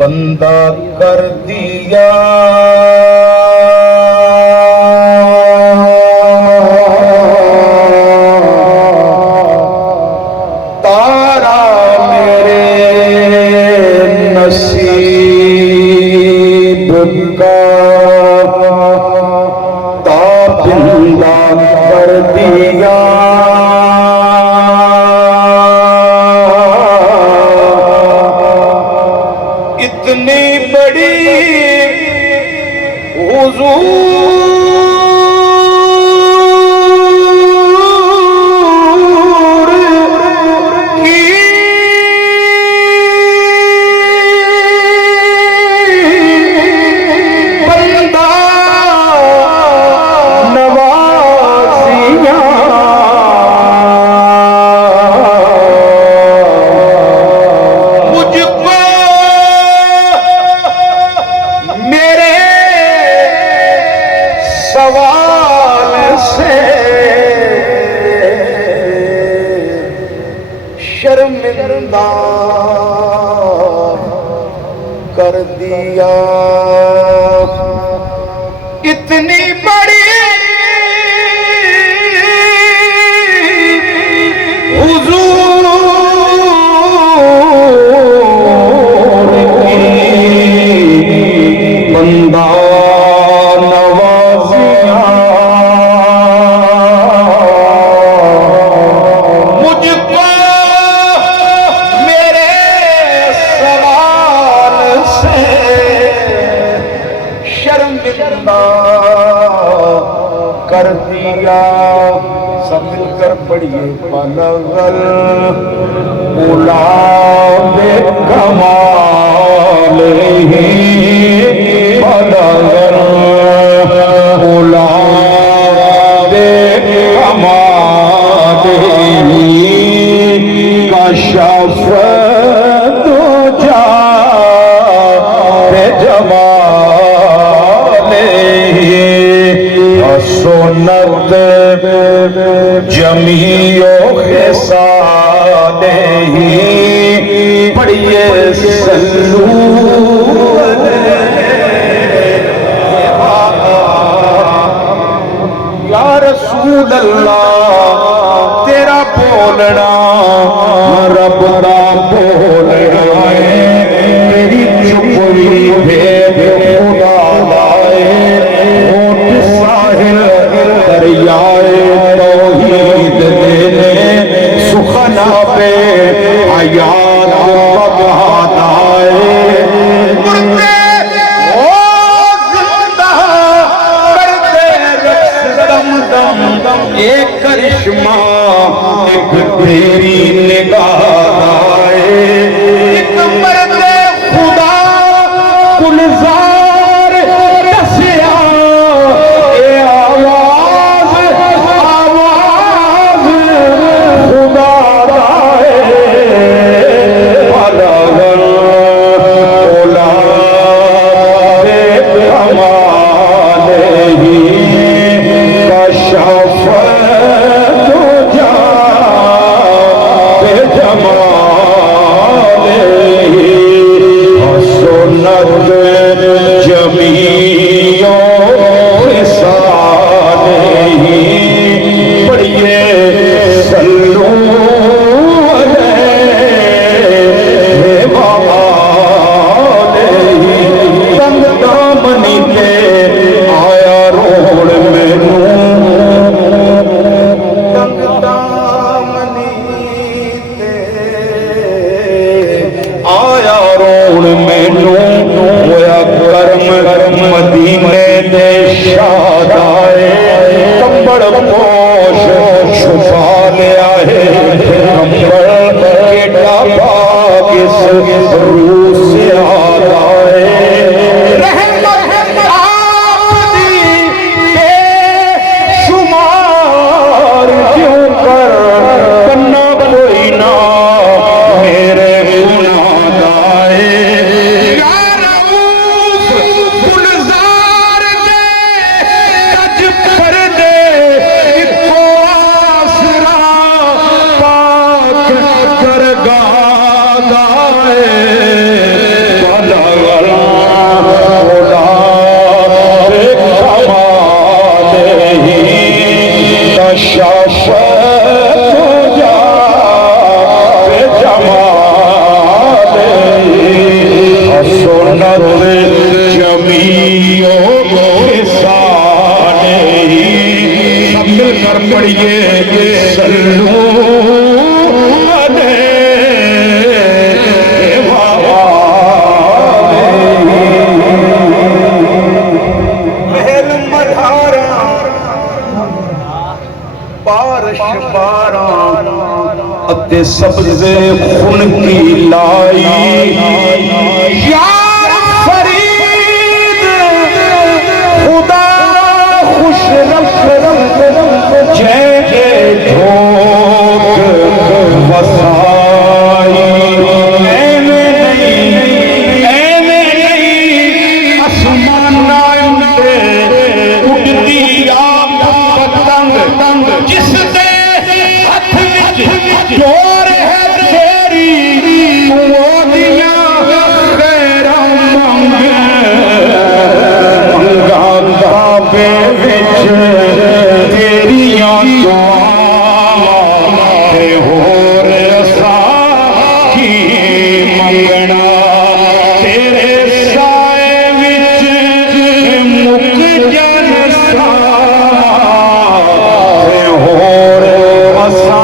बंदा कर दिया तारा मेरे नसीब का ताबिंदा कर दिया इतनी बड़ी हुजूर की बंदा नवाजियां मुझको सवाल से शर्मिंदा कर दिया इतनी बड़ी हुजूर की बंदा कर दिया सब मिलकर पढ़िए पलगल गुलाबे कमाल ही पलगल गुलाबे कमाल ही कशफ तो जा सुन्नत जमीओ खिसाले ही पढ़िए सल्लू या रसूल अल्लाह तेरा बोलना रब दा बोलना है तेरी चुपड़ी भेद खुदा लाए दरियाए तौहीद ने सुखना पे आयात बहादाए मुर्दे ओ जिंदा करते रक्स दम दम एक करिश्मा एक तेरी निगाह आए एक मर्दे खुदा गुलजार दसिया सबसे खून की लाई यार फरीद खुदा खुश रख जैसे ठोक वसाई ऐने नहीं आसमान उड़ती आप पतंग जिस दे हथ विच जोर है तेरी मोदियां तेरा मंगा बाबे विच तेरियां दुआवां ते होर असा की मंगना तेरे साए विच मुक जन सा ते होर असा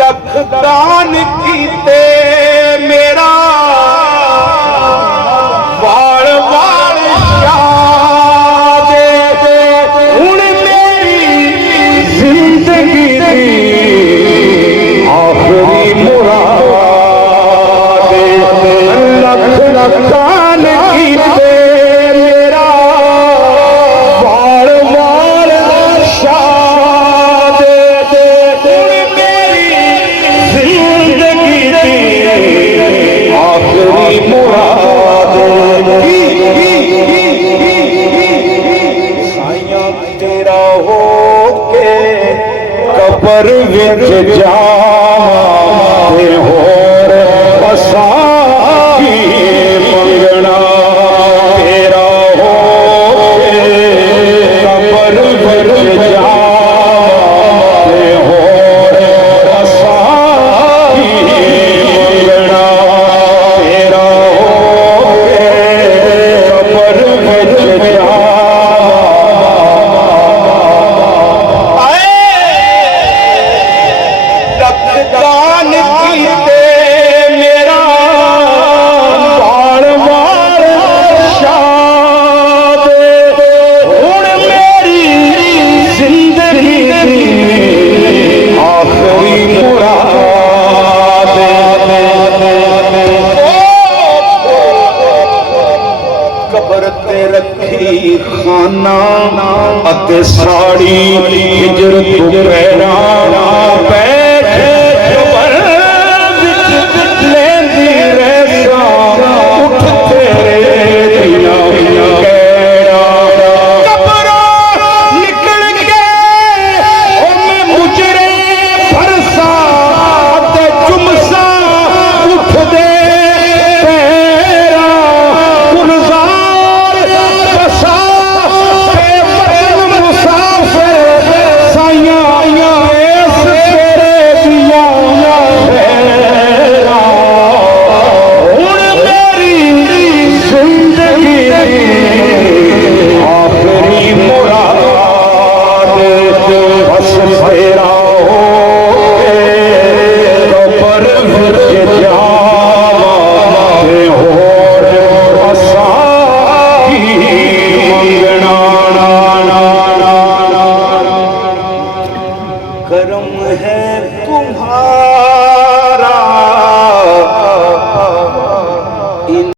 लख दान कीते मेरा वाल वाल शाह दे हुण मेरी जिंदगी दी आखिरी मुराद लख लख दान कीते मेरा वाल वाल शाह दे आखिरी मुराद साइया तेरा हो के कबर विच जावां ते होर असां की मंग खाना अते साड़ी हिजरत पैरा बैठे जबर विच लेंदी रहसा उठ तेरे दिया कैरा कब्रों निकल के ओ मैं मुजरे फरसा अते जुमसा उठ दे पैरा गुलजार बसा बेवतन मुसाफिर साइयां इस तेरे दिया पैरा हुण मेरी जिंदगी आखिरी मुराद बस तेरा हो कबर विच जावां ते होर असां की मंगना करम है तुम्हारा